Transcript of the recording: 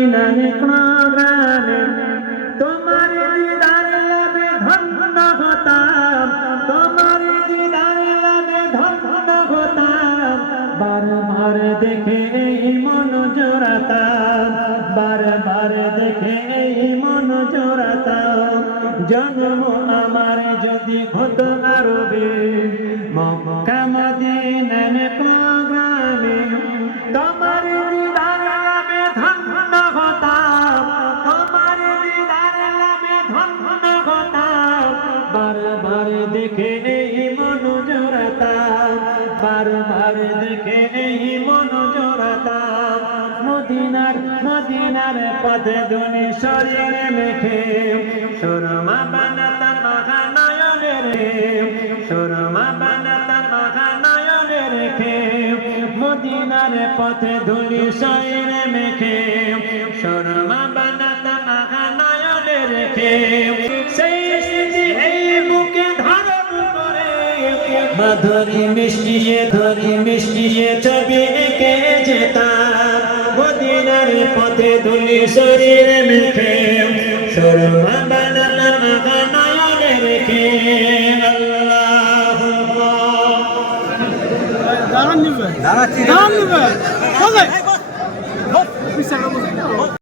মদিনার প্রাণে তোমার দিদার লাভে ধন্য হতাম, তোমার দিদার লাভে ধন্য হতাম। বারবার দেখে এই মন জোড়াতাম, বারবার দেখে এই মন জোড়াতাম। জন্ম আমার যদি হতো আরবে মক্কা মদিনার প্রাণে তোমার দিদার লাভে ধন্য হতাম, তোমার দিদার লাভে ধন্য হতাম। বারবার দেখে এই মন জোড়াতাম, বারবার দেখে এই মন জোড়াতাম। মদিনার পথে ধুলি শরীরে মেখে সুরমা বানাতাম নয়নে রে, সুরমা বানাতাম নয়নে রেখে। মদিনার পথে ধুলি শরীরে মেখে সুরমা বানাতাম নয়নে রেখে। সেই স্মৃতি এই বুকে ধারণ করে মাধুরী মিষ্টিয়ে ছবি এঁকে যেতাম। মদিনার পথে ধুলি শরীরে মেখে সুরমা বানাতাম নয়নে রেখে। দাঁড়ান নিবে